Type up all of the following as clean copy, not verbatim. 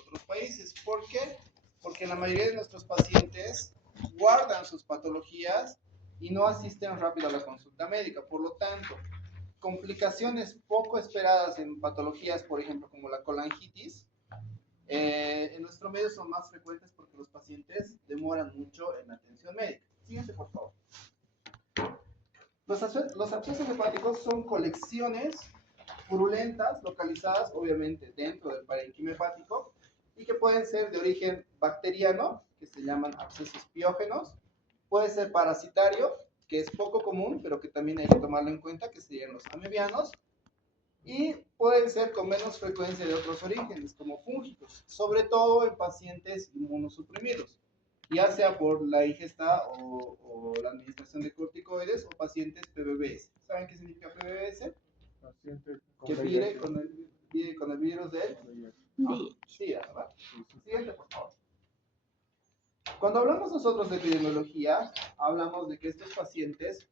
otros países. ¿Por qué? Porque la mayoría de nuestros pacientes guardan sus patologías y no asisten rápido a la consulta médica. Por lo tanto, complicaciones poco esperadas en patologías, por ejemplo, como la colangitis, en nuestro medio son más frecuentes porque los pacientes demoran mucho en la atención médica. Siguiente, por favor. Los abscesos hepáticos son colecciones purulentas localizadas, obviamente, dentro del parénquima hepático y que pueden ser de origen bacteriano, que se llaman abscesos piógenos, puede ser parasitario, que es poco común, pero que también hay que tomarlo en cuenta, que serían los amebianos, y pueden ser con menos frecuencia de otros orígenes, como fúngicos, sobre todo en pacientes inmunosuprimidos, ya sea por la ingesta o la administración de corticoides o pacientes PBBS. ¿Saben qué significa PBBS? Paciente Que vive con el virus del SIDA, ¿verdad? Siguiente, por favor. Cuando hablamos nosotros de epidemiología, hablamos de que estos pacientes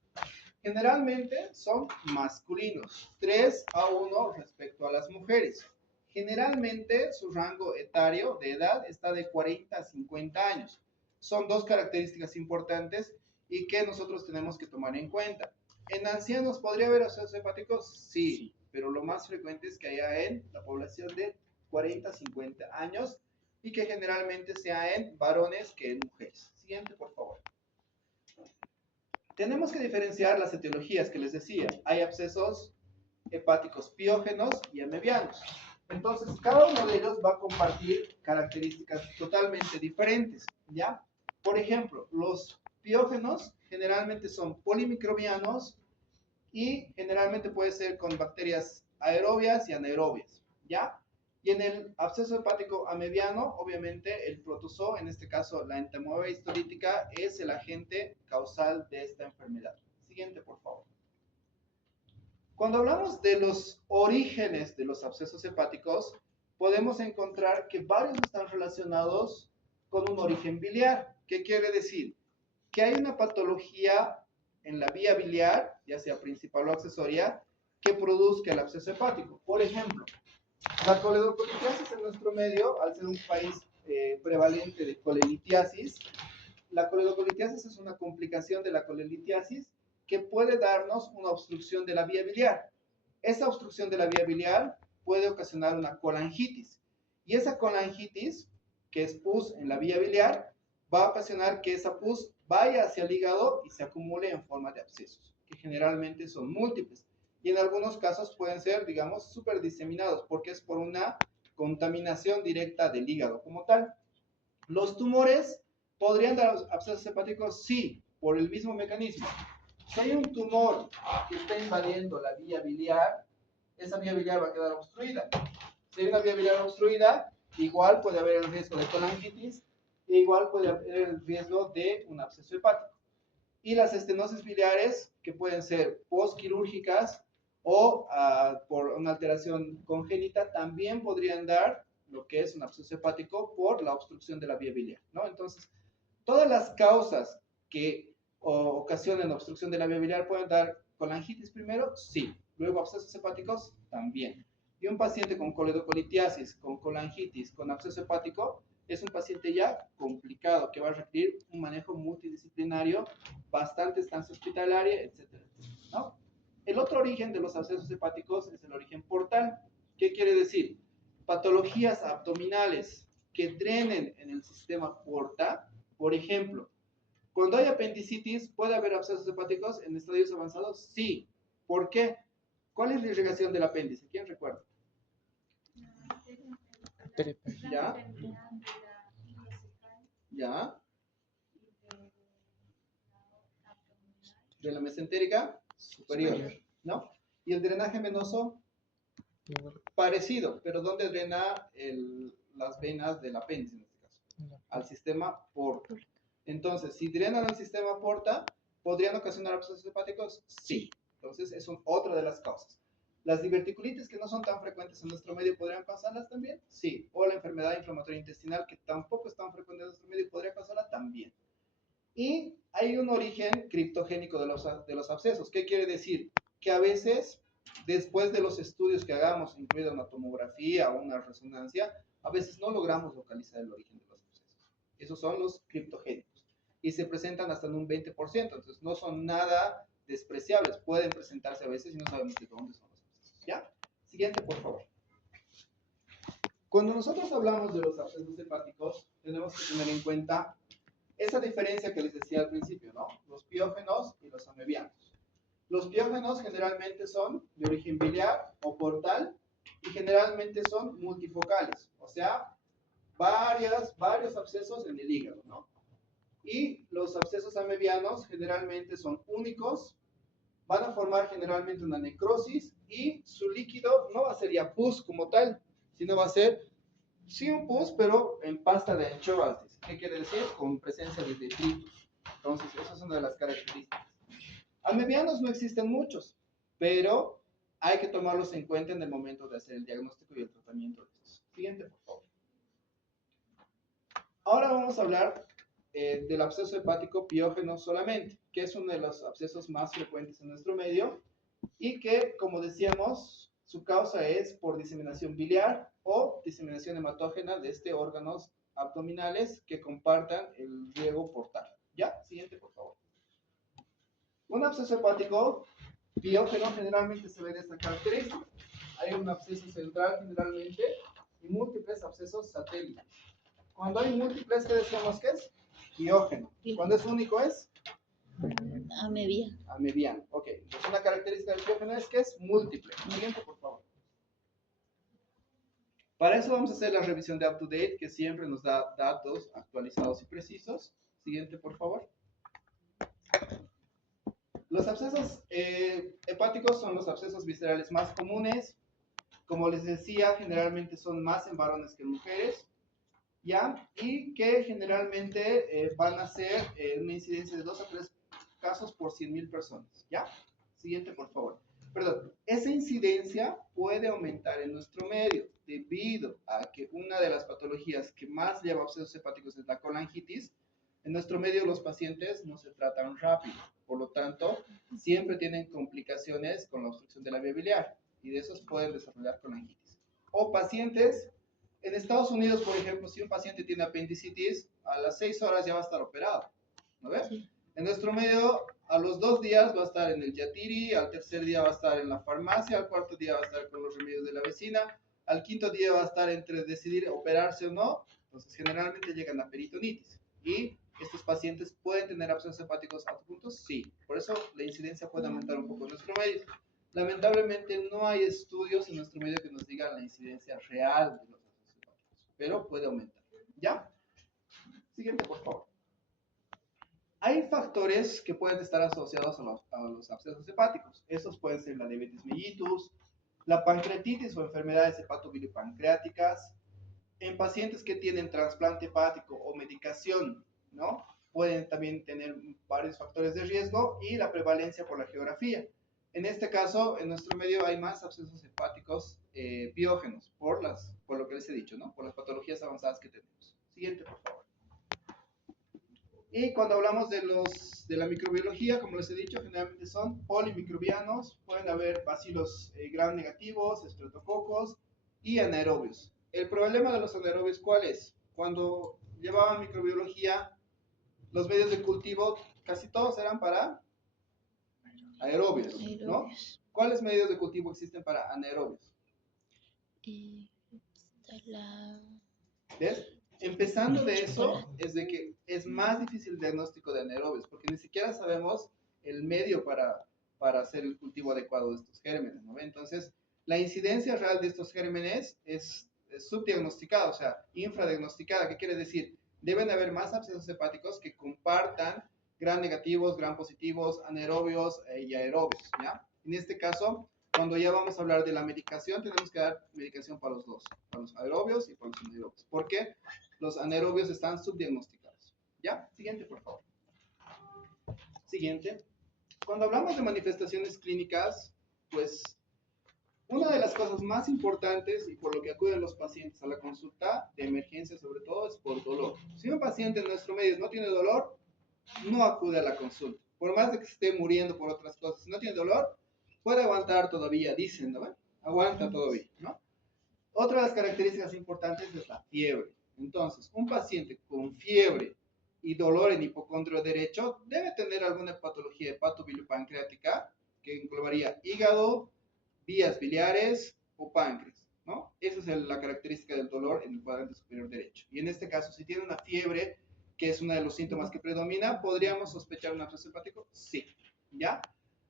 generalmente son masculinos, 3-1 respecto a las mujeres. Generalmente su rango etario de edad está de 40 a 50 años. Son dos características importantes y que nosotros tenemos que tomar en cuenta. ¿En ancianos podría haber abscesos hepáticos? Sí, pero lo más frecuente es que haya en la población de 40 a 50 años y que generalmente sea en varones que en mujeres. Siguiente, por favor. Tenemos que diferenciar las etiologías que les decía. Hay abscesos hepáticos piógenos y amebianos. Entonces, cada uno de ellos va a compartir características totalmente diferentes, ¿ya? Por ejemplo, los piógenos generalmente son polimicrobianos y generalmente puede ser con bacterias aerobias y anaerobias, ¿ya? Y en el absceso hepático amebiano, obviamente el protozoo, en este caso la entamoeba histolítica, es el agente causal de esta enfermedad. Siguiente, por favor. Cuando hablamos de los orígenes de los abscesos hepáticos, podemos encontrar que varios están relacionados con un origen biliar. ¿Qué quiere decir? Que hay una patología en la vía biliar, ya sea principal o accesoria, que produzca el absceso hepático. Por ejemplo, la coledocolitiasis en nuestro medio, al ser un país prevalente de colelitiasis, la coledocolitiasis es una complicación de la colelitiasis que puede darnos una obstrucción de la vía biliar. Esa obstrucción de la vía biliar puede ocasionar una colangitis. Y esa colangitis, que es pus en la vía biliar, va a ocasionar que esa pus vaya hacia el hígado y se acumule en forma de abscesos, que generalmente son múltiples. Y en algunos casos pueden ser, digamos, súper diseminados, porque es por una contaminación directa del hígado como tal. Los tumores podrían dar abscesos hepáticos, sí, por el mismo mecanismo. Si hay un tumor que está invadiendo la vía biliar, esa vía biliar va a quedar obstruida. Si hay una vía biliar obstruida, igual puede haber el riesgo de colangitis, e igual puede haber el riesgo de un absceso hepático. Y las estenosis biliares, que pueden ser postquirúrgicas o por una alteración congénita, también podrían dar lo que es un absceso hepático por la obstrucción de la vía biliar, ¿no? Entonces, todas las causas que ocasionen obstrucción de la vía biliar pueden dar colangitis primero, sí. Luego abscesos hepáticos, también. Y un paciente con coledocolitiasis, con colangitis, con absceso hepático, es un paciente ya complicado que va a requerir un manejo multidisciplinario, bastante estancia hospitalaria, etcétera, ¿no? El otro origen de los abscesos hepáticos es el origen portal. ¿Qué quiere decir? Patologías abdominales que drenen en el sistema porta, por ejemplo, cuando hay apendicitis, ¿puede haber abscesos hepáticos en estadios avanzados? Sí. ¿Por qué? ¿Cuál es la irrigación del apéndice? ¿Quién recuerda? ¿Ya? ¿Ya? De la mesentérica superior, ¿no? ¿Y el drenaje venoso? Parecido, pero ¿dónde drena las venas del apéndice en este caso? Al sistema porta. Entonces, si drenan al sistema porta, ¿podrían ocasionar abscesos hepáticos? Sí. Entonces, es otra de las causas. ¿Las diverticulitis que no son tan frecuentes en nuestro medio podrían causarlas también? Sí. O la enfermedad inflamatoria intestinal que tampoco es tan frecuente en nuestro medio podría causarla también. Y hay un origen criptogénico de los abscesos. ¿Qué quiere decir? Que a veces, después de los estudios que hagamos, incluida una tomografía o una resonancia, a veces no logramos localizar el origen de los abscesos. Esos son los criptogénicos. Y se presentan hasta en un 20%, entonces no son nada despreciables. Pueden presentarse a veces y no sabemos de dónde son los abscesos. ¿Ya? Siguiente, por favor. Cuando nosotros hablamos de los abscesos hepáticos, tenemos que tener en cuenta esa diferencia que les decía al principio, ¿no? Los piógenos y los amebianos. Los piógenos generalmente son de origen biliar o portal y generalmente son multifocales, o sea, varios abscesos en el hígado, ¿no? Y los abscesos amebianos generalmente son únicos, van a formar generalmente una necrosis y su líquido no va a ser ya pus como tal, sino va a ser, sí, un pus, pero en pasta de anchoas. ¿Qué quiere decir? Con presencia de detritus. Entonces, esa es una de las características. Amebianos no existen muchos, pero hay que tomarlos en cuenta en el momento de hacer el diagnóstico y el tratamiento de estos. Siguiente, por favor. Ahora vamos a hablar del absceso hepático piógeno solamente, que es uno de los abscesos más frecuentes en nuestro medio y que, como decíamos, su causa es por diseminación biliar o diseminación hematógena de órganos abdominales que compartan el riego portal. ¿Ya? Siguiente, por favor. Un absceso hepático piógeno generalmente se ve de esta característica. Hay un absceso central generalmente y múltiples abscesos satélites. Cuando hay múltiples, ¿qué decíamos que es? Piógeno. Cuando es único es amebiano. Amebiano. Ok. Entonces una característica del piógeno es que es múltiple. Siguiente, por favor. Para eso vamos a hacer la revisión de UpToDate, que siempre nos da datos actualizados y precisos. Siguiente, por favor. Los abscesos hepáticos son los abscesos viscerales más comunes. Como les decía, generalmente son más en varones que en mujeres, ¿ya? Y que generalmente van a ser una incidencia de 2 a 3 casos por 100,000 personas, ¿ya? Siguiente, por favor. Perdón, esa incidencia puede aumentar en nuestro medio debido a que una de las patologías que más lleva abscesos hepáticos es la colangitis. En nuestro medio los pacientes no se tratan rápido, por lo tanto, siempre tienen complicaciones con la obstrucción de la vía biliar y de esos pueden desarrollar colangitis. O pacientes, en Estados Unidos, por ejemplo, si un paciente tiene apendicitis, a las 6 horas ya va a estar operado, ¿no ves? Sí. En nuestro medio, a los 2 días va a estar en el Yatiri, al tercer día va a estar en la farmacia, al cuarto día va a estar con los remedios de la vecina, al quinto día va a estar entre decidir operarse o no, entonces generalmente llegan a peritonitis. Y estos pacientes pueden tener abscesos hepáticos adjuntos, sí. Por eso la incidencia puede aumentar un poco en nuestro medio. Lamentablemente no hay estudios en nuestro medio que nos digan la incidencia real de los abscesos hepáticos, pero puede aumentar. ¿Ya? Siguiente, por favor. Hay factores que pueden estar asociados a los abscesos hepáticos. Estos pueden ser la diabetes mellitus, la pancreatitis o enfermedades hepatobilipancreáticas. En pacientes que tienen trasplante hepático o medicación, ¿no? Pueden también tener varios factores de riesgo y la prevalencia por la geografía. En este caso, en nuestro medio hay más abscesos hepáticos piógenos por lo que les he dicho, ¿no? Por las patologías avanzadas que tenemos. Siguiente, por favor. Y cuando hablamos de la microbiología, como les he dicho, generalmente son polimicrobianos, pueden haber bacilos gram negativos, estreptococos y anaerobios. El problema de los anaerobios, ¿cuál es? Cuando llevaban microbiología, los medios de cultivo casi todos eran para aerobios, ¿no? ¿Cuáles medios de cultivo existen para anaerobios? ¿Ves? Empezando de eso, es de que es más difícil el diagnóstico de anaerobios, porque ni siquiera sabemos el medio para hacer el cultivo adecuado de estos gérmenes, ¿no? Entonces, la incidencia real de estos gérmenes es subdiagnosticada, o sea, infradiagnosticada. ¿Qué quiere decir? Deben haber más abscesos hepáticos que compartan gram negativos, gram positivos, anaerobios y aerobios, ¿ya? En este caso, cuando ya vamos a hablar de la medicación, tenemos que dar medicación para los dos, para los aerobios y para los anaerobios. ¿Por qué? Los anaerobios están subdiagnosticados. ¿Ya? Siguiente, por favor. Siguiente. Cuando hablamos de manifestaciones clínicas, pues una de las cosas más importantes y por lo que acuden los pacientes a la consulta de emergencia sobre todo es por dolor. Si un paciente en nuestro medio no tiene dolor, no acude a la consulta. Por más de que se esté muriendo por otras cosas, si no tiene dolor, puede aguantar todavía, dicen, ¿no? Aguanta todavía, ¿no? Otra de las características importantes es la fiebre. Entonces, un paciente con fiebre y dolor en hipocondrio derecho debe tener alguna patología hepatobiliopancreática que englobaría hígado, vías biliares o páncreas, ¿no? Esa es la característica del dolor en el cuadrante superior derecho. Y en este caso, si tiene una fiebre, que es uno de los síntomas que predomina, ¿podríamos sospechar un absceso hepático? Sí, ¿ya?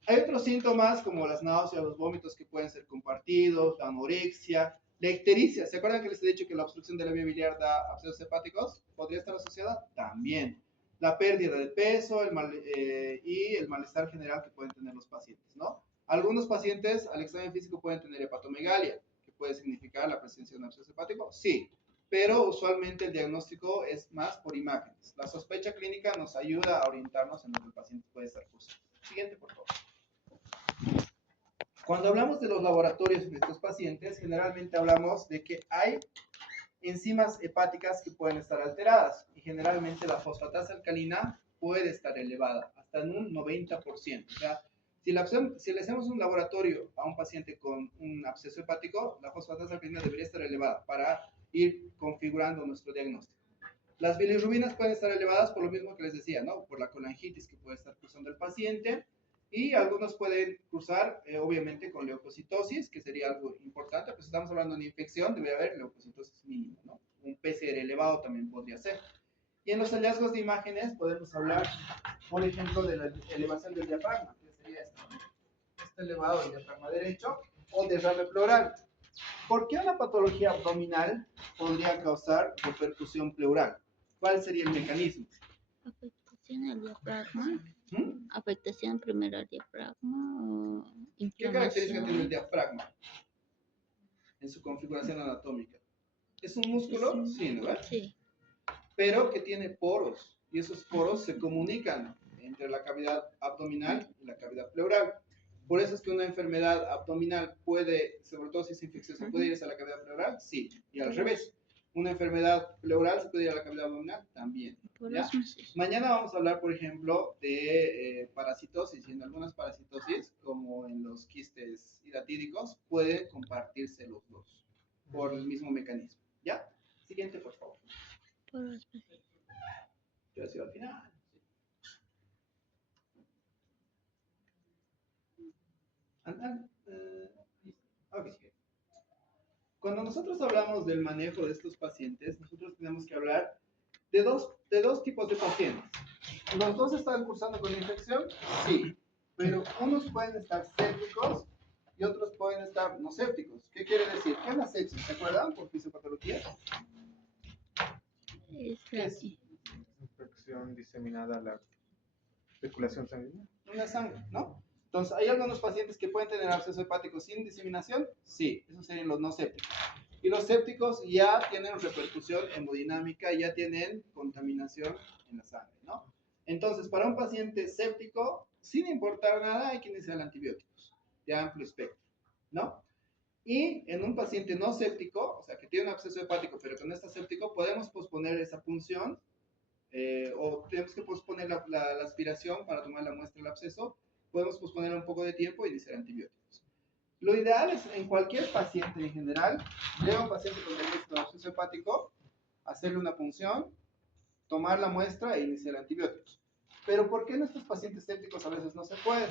Hay otros síntomas como las náuseas, los vómitos que pueden ser compartidos, la anorexia, la ictericia. ¿Se acuerdan que les he dicho que la obstrucción de la vía biliar da abscesos hepáticos? ¿Podría estar asociada? También. La pérdida de peso y el malestar general que pueden tener los pacientes, ¿no? Algunos pacientes al examen físico pueden tener hepatomegalia, que puede significar la presencia de un absceso hepático, sí, pero usualmente el diagnóstico es más por imágenes. La sospecha clínica nos ayuda a orientarnos en lo que el paciente puede estar cursando. Siguiente, por favor. Cuando hablamos de los laboratorios de estos pacientes, generalmente hablamos de que hay enzimas hepáticas que pueden estar alteradas y generalmente la fosfatasa alcalina puede estar elevada, hasta en un 90%. O sea, si le hacemos un laboratorio a un paciente con un absceso hepático, la fosfatasa alcalina debería estar elevada para ir configurando nuestro diagnóstico. Las bilirrubinas pueden estar elevadas por lo mismo que les decía, ¿no? Por la colangitis que puede estar cursando el paciente. Y algunos pueden cursar, obviamente, con leucocitosis, que sería algo importante, pues estamos hablando de una infección, debe haber leucocitosis mínima, ¿no? Un PCR elevado también podría ser. Y en los hallazgos de imágenes podemos hablar, por ejemplo, de la elevación del diafragma, que sería esto, ¿no? Este elevado del diafragma derecho, o derrame pleural. ¿Por qué una patología abdominal podría causar repercusión pleural? ¿Cuál sería el mecanismo? Afectación al diafragma. ¿Mm? Afectación primero al diafragma o ¿Qué característica tiene el inflamación. diafragma en su configuración anatómica? ¿Es un músculo? Sí, ¿no? Sí. Pero que tiene poros, y esos poros se comunican entre la cavidad abdominal y la cavidad pleural. Por eso es que una enfermedad abdominal puede, sobre todo si es infecciosa, puede irse a la cavidad pleural, sí, y al revés. Una enfermedad pleural se puede ir a la cavidad abdominal también. ¿Ya? Mañana vamos a hablar, por ejemplo, de parasitosis, y en algunas parasitosis, como en los quistes hidatídicos, pueden compartirse los dos por el mismo mecanismo. ¿Ya? Siguiente, por favor. Yo he sido al final. Okay. Cuando nosotros hablamos del manejo de estos pacientes, nosotros tenemos que hablar de dos tipos de pacientes. ¿Los dos están cursando con infección? Sí, pero unos pueden estar sépticos y otros pueden estar no sépticos. ¿Qué quiere decir? ¿Qué es la sepsis? ¿Se acuerdan por fisiopatología? ¿Qué es? Infección diseminada a la circulación sanguínea. Una sangre, ¿no? Entonces, ¿hay algunos pacientes que pueden tener absceso hepático sin diseminación? Sí, esos serían los no sépticos. Y los sépticos ya tienen repercusión hemodinámica, ya tienen contaminación en la sangre, ¿no? Entonces, para un paciente séptico, sin importar nada, hay que iniciar antibióticos de amplio espectro, ¿no? Y en un paciente no séptico, o sea, que tiene un absceso hepático, pero que no está séptico, podemos posponer esa punción o tenemos que posponer la aspiración para tomar la muestra del absceso, podemos posponer un poco de tiempo y iniciar antibióticos. Lo ideal es en cualquier paciente en general, llega un paciente con diagnóstico de absceso hepático, hacerle una punción, tomar la muestra e iniciar antibióticos. Pero ¿por qué en estos pacientes sépticos a veces no se puede?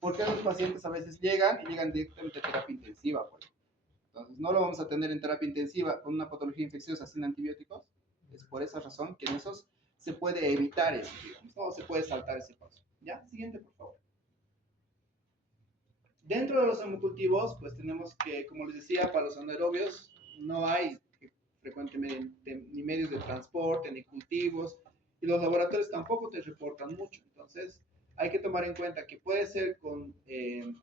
¿Por qué los pacientes a veces llegan directamente a terapia intensiva? Pues? Entonces, no lo vamos a tener en terapia intensiva con una patología infecciosa sin antibióticos. Es por esa razón que en esos se puede evitar eso, digamos, no se puede saltar ese paso. ¿Ya? Siguiente, por favor. Dentro de los hemocultivos, pues tenemos que, como les decía, para los anaerobios no hay frecuentemente ni medios de transporte, ni cultivos, y los laboratorios tampoco te reportan mucho. Entonces, hay que tomar en cuenta que puede ser con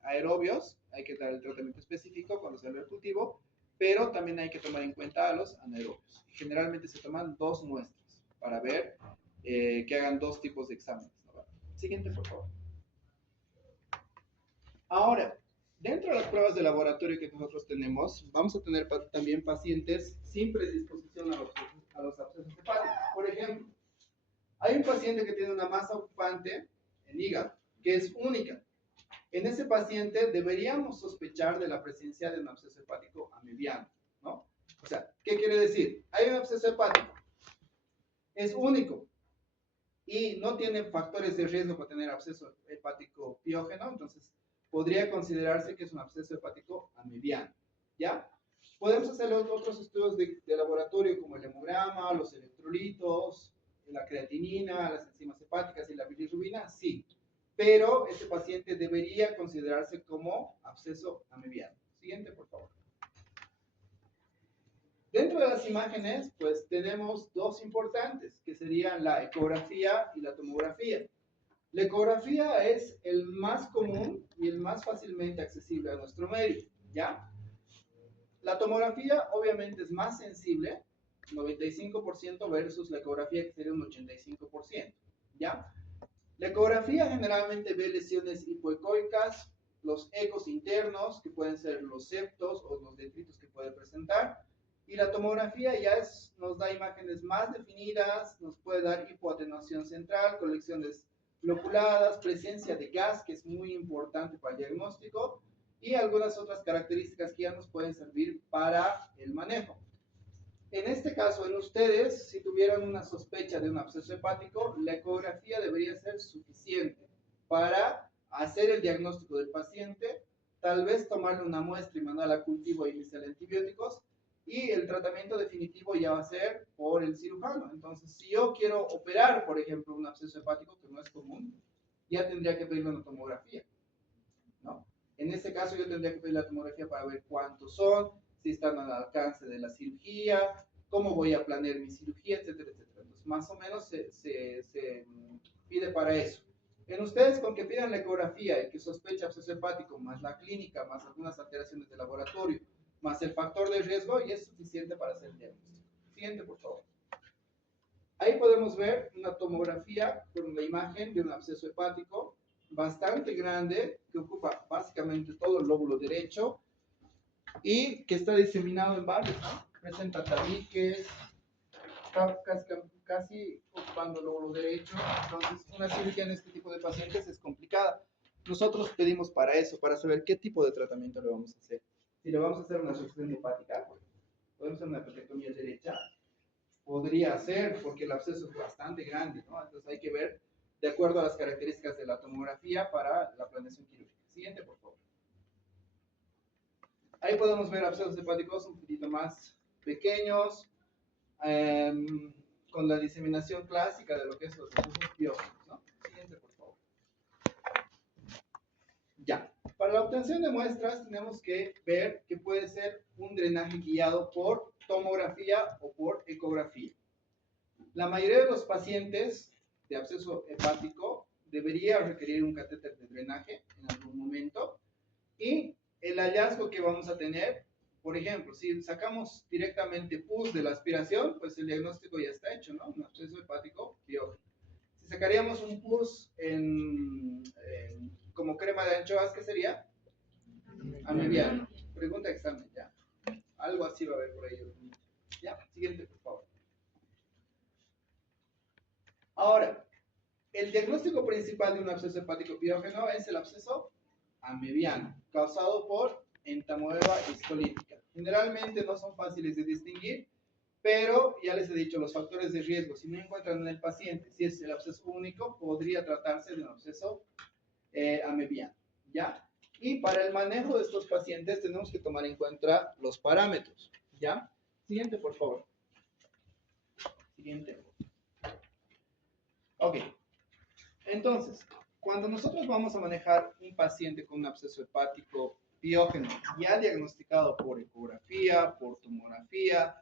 aerobios, hay que dar el tratamiento específico cuando sale el cultivo, pero también hay que tomar en cuenta a los anaerobios. Generalmente se toman 2 muestras para ver que hagan 2 tipos de exámenes, ¿no? Siguiente, por favor. Ahora, dentro de las pruebas de laboratorio que nosotros tenemos, vamos a tener también pacientes sin predisposición a los abscesos hepáticos. Por ejemplo, hay un paciente que tiene una masa ocupante en hígado, que es única. En ese paciente deberíamos sospechar de la presencia de un absceso hepático amebiano, ¿no? ¿Qué quiere decir? Hay un absceso hepático, es único y no tiene factores de riesgo para tener absceso hepático piógeno, entonces podría considerarse que es un absceso hepático amibiano, ¿ya? Podemos hacer otros estudios de laboratorio como el hemograma, los electrolitos, la creatinina, las enzimas hepáticas y la bilirrubina, sí, pero este paciente debería considerarse como absceso amibiano. Siguiente, por favor. Dentro de las imágenes, pues tenemos dos importantes, que serían la ecografía y la tomografía. La ecografía es el más común y el más fácilmente accesible a nuestro medio, ¿ya? La tomografía obviamente es más sensible, 95% versus la ecografía que sería un 85%, ¿ya? La ecografía generalmente ve lesiones hipoecoicas, los ecos internos, que pueden ser los septos o los detritos que puede presentar, y la tomografía ya nos da imágenes más definidas, nos puede dar hipoatenuación central, colecciones loculadas, presencia de gas, que es muy importante para el diagnóstico, y algunas otras características que ya nos pueden servir para el manejo. En este caso, en ustedes, si tuvieran una sospecha de un absceso hepático, la ecografía debería ser suficiente para hacer el diagnóstico del paciente, tal vez tomarle una muestra y mandarla a cultivo inicial de antibióticos, y el tratamiento definitivo ya va a ser por el cirujano. Entonces, si yo quiero operar, por ejemplo, un absceso hepático, que no es común, ya tendría que pedirle una tomografía, ¿no? En este caso, yo tendría que pedir la tomografía para ver cuántos son, si están al alcance de la cirugía, cómo voy a planear mi cirugía, etcétera, etcétera. Entonces, más o menos se pide para eso. En ustedes, con que pidan la ecografía y que sospecha absceso hepático, más la clínica, más algunas alteraciones de laboratorio, más el factor de riesgo, y es suficiente para hacer el diagnóstico. Siguiente, por favor. Ahí podemos ver una tomografía con la imagen de un absceso hepático bastante grande, que ocupa básicamente todo el lóbulo derecho y que está diseminado en varios, ¿no? Presenta tabiques, está casi ocupando el lóbulo derecho. Entonces, una cirugía en este tipo de pacientes es complicada. Nosotros pedimos para eso, para saber qué tipo de tratamiento le vamos a hacer. Si le vamos a hacer una resección hepática, podemos hacer una apendectomía derecha, podría ser, porque el absceso es bastante grande, ¿no? Entonces hay que ver de acuerdo a las características de la tomografía para la planeación quirúrgica. Siguiente, por favor. Ahí podemos ver abscesos hepáticos un poquito más pequeños, con la diseminación clásica de lo que es los abscesos piógenos, ¿no? Siguiente, por favor. Ya. Para la obtención de muestras tenemos que ver que puede ser un drenaje guiado por tomografía o por ecografía. La mayoría de los pacientes de absceso hepático debería requerir un catéter de drenaje en algún momento, y el hallazgo que vamos a tener, por ejemplo, si sacamos directamente pus de la aspiración, pues el diagnóstico ya está hecho, ¿no? Un absceso hepático piógeno. Si sacaríamos un pus como crema de anchoas, ¿qué sería? Amibiano. Pregunta examen, ya. Algo así va a haber por ahí. Ya, siguiente, por favor. Ahora, el diagnóstico principal de un absceso hepático piógeno es el absceso amibiano, causado por entamoeba histolítica. Generalmente no son fáciles de distinguir, pero ya les he dicho los factores de riesgo. Si no encuentran en el paciente, si es el absceso único, podría tratarse de un absceso amibiano, ¿ya? Y para el manejo de estos pacientes tenemos que tomar en cuenta los parámetros, ¿ya? Siguiente, por favor. Siguiente. Ok. Entonces, cuando nosotros vamos a manejar un paciente con un absceso hepático piógeno, ya diagnosticado por ecografía, por tomografía,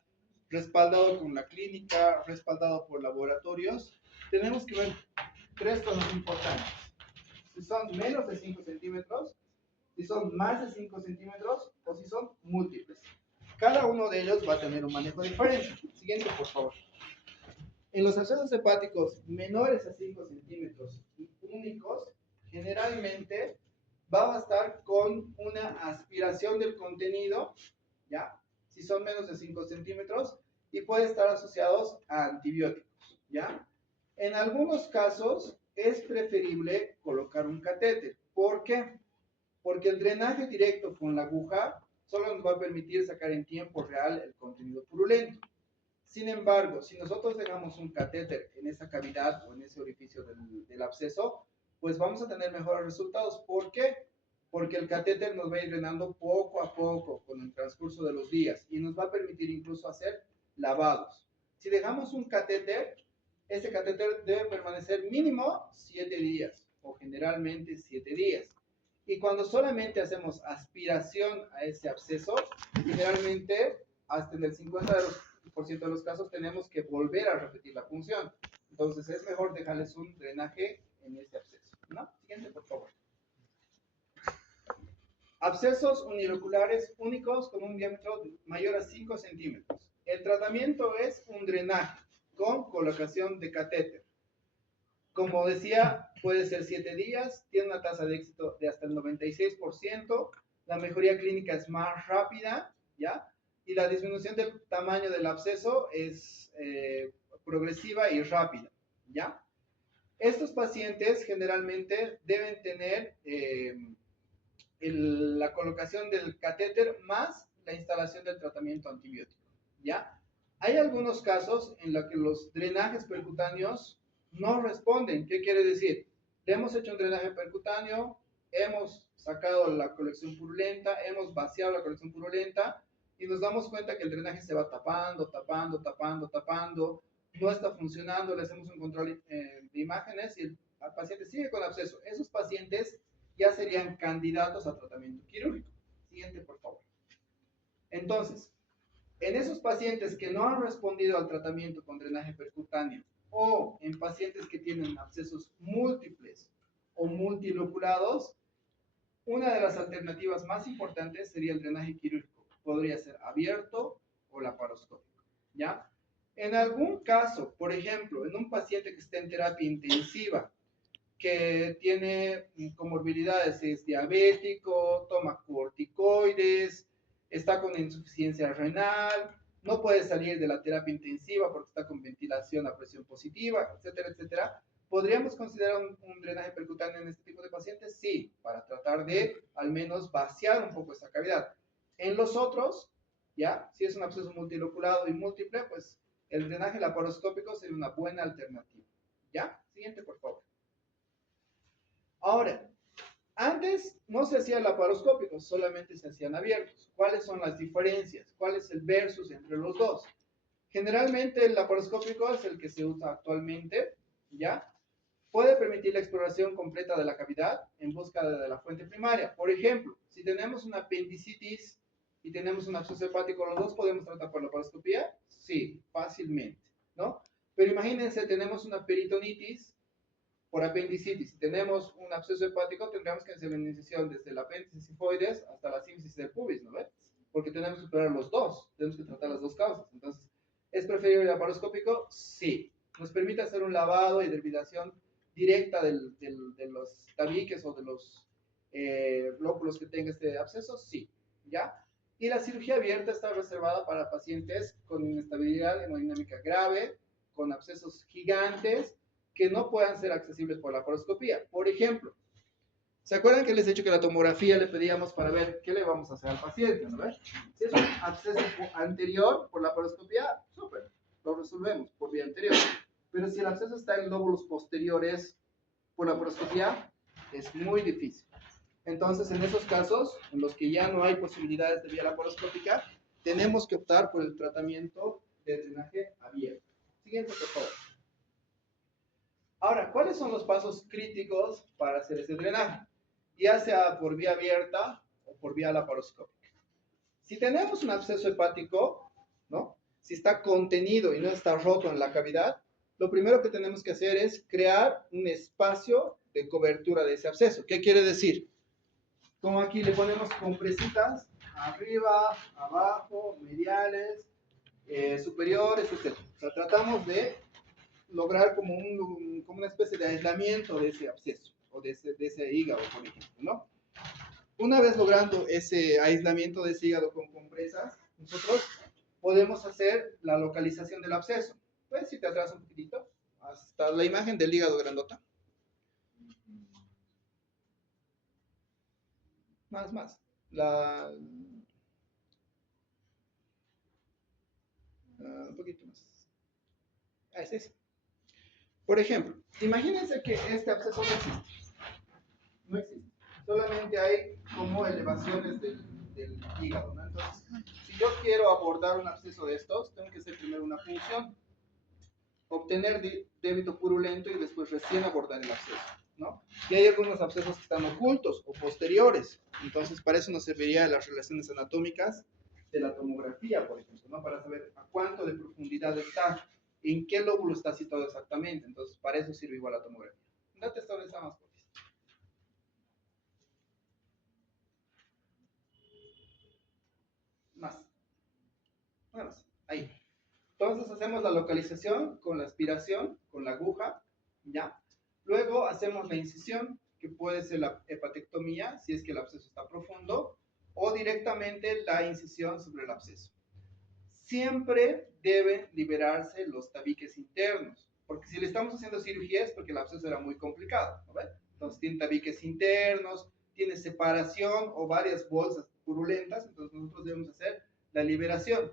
respaldado con la clínica, respaldado por laboratorios, tenemos que ver tres cosas importantes. Si son menos de 5 centímetros, si son más de 5 centímetros o si son múltiples. Cada uno de ellos va a tener un manejo diferente. Siguiente, por favor. En los abscesos hepáticos menores a 5 centímetros y únicos, generalmente va a bastar con una aspiración del contenido, ¿ya? Si son menos de 5 centímetros, y puede estar asociados a antibióticos, ¿ya? En algunos casos es preferible colocar un catéter. ¿Por qué? Porque el drenaje directo con la aguja solo nos va a permitir sacar en tiempo real el contenido purulento. Sin embargo, si nosotros dejamos un catéter en esa cavidad o en ese orificio del absceso, pues vamos a tener mejores resultados. ¿Por qué? Porque el catéter nos va a ir drenando poco a poco con el transcurso de los días y nos va a permitir incluso hacer lavados. Si dejamos un catéter, ese catéter debe permanecer mínimo 7 días o generalmente 7 días. Y cuando solamente hacemos aspiración a ese absceso, generalmente hasta en el 50% de los casos tenemos que volver a repetir la función. Entonces es mejor dejarles un drenaje en ese absceso, ¿no? Siguiente, por favor. Abscesos uniloculares únicos con un diámetro mayor a 5 centímetros. El tratamiento es un drenaje con colocación de catéter. Como decía, puede ser 7 días, tiene una tasa de éxito de hasta el 96%, la mejoría clínica es más rápida, ¿ya? Y la disminución del tamaño del absceso es progresiva y rápida, ¿ya? Estos pacientes generalmente deben tener la colocación del catéter más la instalación del tratamiento antibiótico, ¿ya? Hay algunos casos en los que los drenajes percutáneos no responden. ¿Qué quiere decir? Le hemos hecho un drenaje percutáneo, hemos sacado la colección purulenta, hemos vaciado la colección purulenta y nos damos cuenta que el drenaje se va tapando, no está funcionando, le hacemos un control de imágenes y el paciente sigue con absceso. Esos pacientes ya serían candidatos a tratamiento quirúrgico. Siguiente, por favor. Entonces, en esos pacientes que no han respondido al tratamiento con drenaje percutáneo o en pacientes que tienen abscesos múltiples o multiloculados, una de las alternativas más importantes sería el drenaje quirúrgico. Podría ser abierto o laparoscópico, ¿ya? En algún caso, por ejemplo, en un paciente que está en terapia intensiva, que tiene comorbilidades, es diabético, toma corticoides, está con insuficiencia renal, no puede salir de la terapia intensiva porque está con ventilación a presión positiva, etcétera, etcétera. ¿Podríamos considerar un drenaje percutáneo en este tipo de pacientes? Sí, para tratar de al menos vaciar un poco esta cavidad. En los otros, ya, si es un absceso multiloculado y múltiple, pues el drenaje laparoscópico sería una buena alternativa. ¿Ya? Siguiente, por favor. Ahora, antes no se hacían laparoscópicos, solamente se hacían abiertos. ¿Cuáles son las diferencias? ¿Cuál es el versus entre los dos? Generalmente el laparoscópico es el que se usa actualmente, ¿ya? Puede permitir la exploración completa de la cavidad en busca de la fuente primaria. Por ejemplo, si tenemos una apendicitis y tenemos un absceso hepático, ¿los dos podemos tratar por laparoscopía? Sí, fácilmente, ¿no? Pero imagínense, tenemos una peritonitis por apendicitis. Si tenemos un absceso hepático, tendríamos que hacer una incisión desde el apéndice sifoides hasta la sínfisis del pubis, ¿no ves? Porque tenemos que explorar los dos, tenemos que tratar las dos causas. Entonces, ¿es preferible el laparoscópico? Sí. ¿Nos permite hacer un lavado y derivatización directa de los tabiques o de los lóbulos que tenga este absceso? Sí. ¿Ya? Y la cirugía abierta está reservada para pacientes con inestabilidad hemodinámica grave, con abscesos gigantes, que no puedan ser accesibles por la laparoscopía. Por ejemplo, ¿se acuerdan que les he dicho que la tomografía le pedíamos para ver qué le vamos a hacer al paciente, ¿no ves? Si es un absceso anterior por la laparoscopía, súper, lo resolvemos por vía anterior. Pero si el absceso está en lóbulos posteriores por la laparoscopía, es muy difícil. Entonces, en esos casos, en los que ya no hay posibilidades de vía laparoscópica, tenemos que optar por el tratamiento de drenaje abierto. Siguiente, por favor. Ahora, ¿cuáles son los pasos críticos para hacer ese drenaje? Ya sea por vía abierta o por vía laparoscópica. Si tenemos un absceso hepático, ¿no? Si está contenido y no está roto en la cavidad, lo primero que tenemos que hacer es crear un espacio de cobertura de ese absceso. ¿Qué quiere decir? Como aquí le ponemos compresitas arriba, abajo, mediales, superiores, etc. O sea, tratamos de lograr como una especie de aislamiento de ese absceso o de ese hígado, por ejemplo, ¿no? Una vez logrando ese aislamiento de ese hígado con compresas, nosotros podemos hacer la localización del absceso. Pues si te atrasas un poquitito, hasta la imagen del hígado grandota. Más. Un poquito más. Es. Por ejemplo, imagínense que este absceso no existe. No existe. Solamente hay como elevaciones del hígado, ¿no? Entonces, si yo quiero abordar un absceso de estos, tengo que hacer primero una función, obtener débito purulento y después recién abordar el absceso, ¿no? Y hay algunos abscesos que están ocultos o posteriores. Entonces, para eso nos serviría las relaciones anatómicas de la tomografía, por ejemplo, ¿no? Para saber a cuánto de profundidad está, en qué lóbulo está situado exactamente. Entonces, para eso sirve igual la tomografía. Date esta vez más, por más. Nada más. Ahí. Entonces hacemos la localización con la aspiración, con la aguja, ¿ya? Luego hacemos la incisión, que puede ser la hepatectomía, si es que el absceso está profundo, o directamente la incisión sobre el absceso. Siempre deben liberarse los tabiques internos, porque si le estamos haciendo cirugía es porque el absceso era muy complicado, ¿no ven? Entonces tiene tabiques internos, tiene separación o varias bolsas purulentas, entonces nosotros debemos hacer la liberación.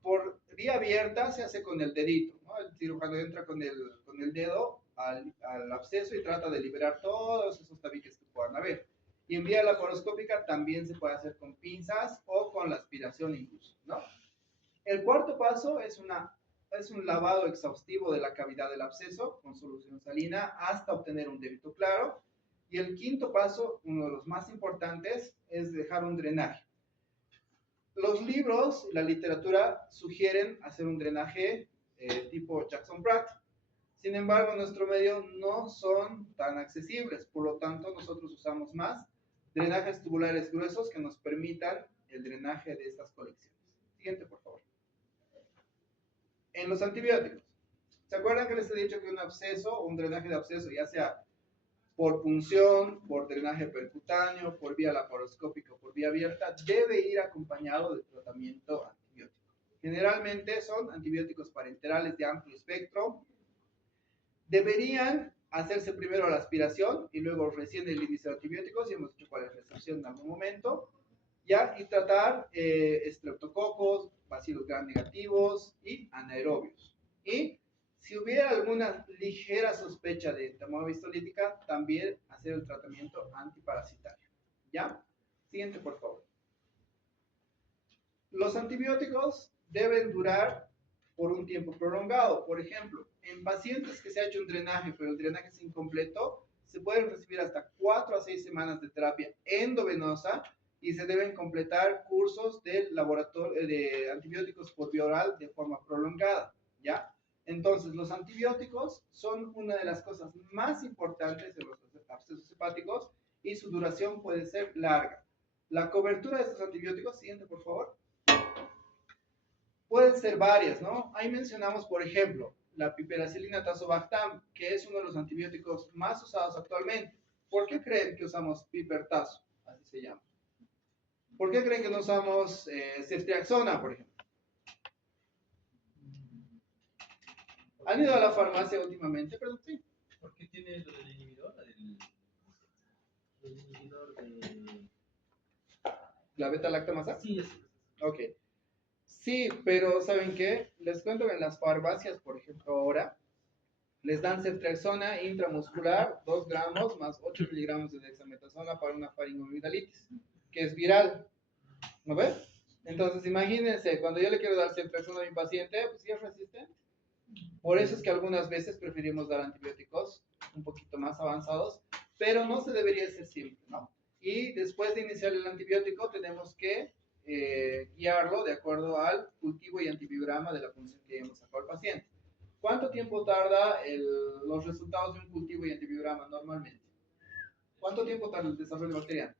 Por vía abierta se hace con el dedito, ¿no? El cirujano entra con el dedo al absceso y trata de liberar todos esos tabiques que puedan haber. Y en vía laparoscópica también se puede hacer con pinzas o con la aspiración incluso, ¿no? El cuarto paso es un lavado exhaustivo de la cavidad del absceso con solución salina hasta obtener un débito claro. Y el quinto paso, uno de los más importantes, es dejar un drenaje. Los libros, la literatura sugieren hacer un drenaje tipo Jackson Pratt. Sin embargo, en nuestro medio no son tan accesibles, por lo tanto nosotros usamos más drenajes tubulares gruesos que nos permitan el drenaje de estas colecciones. Siguiente, por favor. En los antibióticos, ¿se acuerdan que les he dicho que un absceso o un drenaje de absceso, ya sea por punción, por drenaje percutáneo, por vía laparoscópica o por vía abierta, debe ir acompañado de tratamiento antibiótico? Generalmente son antibióticos parenterales de amplio espectro. Deberían hacerse primero la aspiración y luego recién el inicio de antibióticos, y hemos dicho cuál es la recepción en algún momento, ¿ya? Y tratar estreptococos, bacilos gram negativos y anaerobios. Y si hubiera alguna ligera sospecha de entomóloga histolítica, también hacer el tratamiento antiparasitario. ¿Ya? Siguiente, por favor. Los antibióticos deben durar por un tiempo prolongado. Por ejemplo, en pacientes que se ha hecho un drenaje, pero el drenaje es incompleto, se pueden recibir hasta 4 a 6 semanas de terapia endovenosa y se deben completar cursos de laboratorio de antibióticos por vía oral de forma prolongada, ¿ya? Entonces, los antibióticos son una de las cosas más importantes de los abscesos hepáticos y su duración puede ser larga. La cobertura de estos antibióticos, siguiente por favor, pueden ser varias, ¿no? Ahí mencionamos, por ejemplo, la piperacilina tazobactam, que es uno de los antibióticos más usados actualmente. ¿Por qué creen que usamos pipertazo? Así se llama. ¿Por qué creen que no usamos ceftriaxona, por ejemplo? ¿Han ido a la farmacia últimamente? Perdón, sí. ¿Por qué tiene lo del inhibidor? El inhibidor de... ¿La beta-lactamasa? Sí, es. Ok. Sí, pero ¿saben qué? Les cuento que en las farmacias, por ejemplo, ahora, les dan ceftriaxona intramuscular, 2 gramos más 8 miligramos de dexametasona para una faringoamigdalitis, que es viral. ¿No ves? Entonces, imagínense, cuando yo le quiero dar ceftriaxona a mi paciente, pues ya es resistente. Por eso es que algunas veces preferimos dar antibióticos un poquito más avanzados, pero no se debería hacer siempre, ¿no? Y después de iniciar el antibiótico, tenemos que guiarlo de acuerdo al cultivo y antibiograma de la punción que hemos sacado al paciente. ¿Cuánto tiempo tarda los resultados de un cultivo y antibiograma normalmente? ¿Cuánto tiempo tarda el desarrollo bacteriano?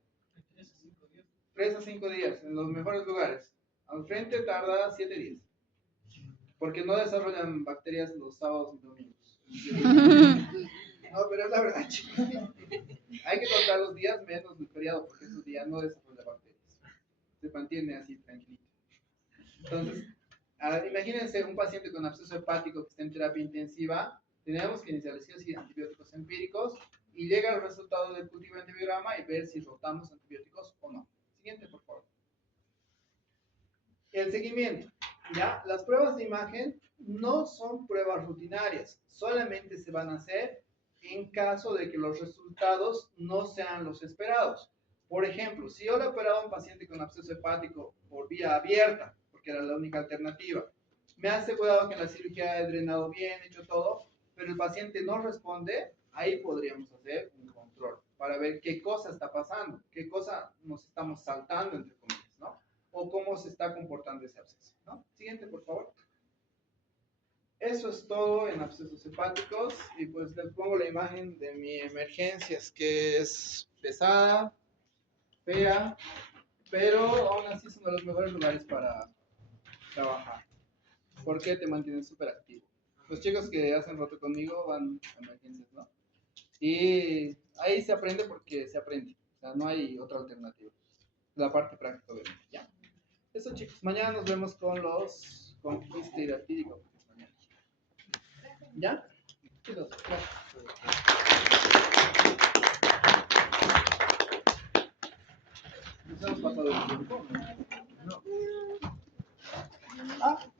3 a 5 días, en los mejores lugares. Al frente tarda 7 días. Porque no desarrollan bacterias los sábados y domingos. No, pero es la verdad, chicos. Hay que contar los días menos el feriado, porque esos días no desarrolla bacterias. Se mantiene así tranquilito. Entonces, imagínense un paciente con absceso hepático que está en terapia intensiva. Tenemos que iniciar sí antibióticos empíricos y llega el resultado del cultivo de antibiograma y ver si rotamos antibióticos o no. Siguiente, por favor. El seguimiento. ¿Ya? Las pruebas de imagen no son pruebas rutinarias, solamente se van a hacer en caso de que los resultados no sean los esperados. Por ejemplo, si yo le he operado a un paciente con absceso hepático por vía abierta, porque era la única alternativa, me ha asegurado que la cirugía he drenado bien, he hecho todo, pero el paciente no responde, ahí podríamos hacer un control para ver qué cosa está pasando, qué cosa nos estamos saltando, entre comillas, ¿no? O cómo se está comportando ese absceso, ¿no? Siguiente, por favor. Eso es todo en abscesos hepáticos y pues les pongo la imagen de mi emergencias, que es pesada, fea, pero aún así es uno de los mejores lugares para trabajar, porque te mantienes súper activo. Los chicos que hacen roto conmigo van a emergencias, ¿no? Y ahí se aprende porque se aprende, o sea, no hay otra alternativa. La parte práctica, obviamente, ¿ya? Eso, chicos, mañana nos vemos con histeridactídico. ¿Ya? Chicos, gracias. ¿Nos hemos pasado el tiempo? No. Ah.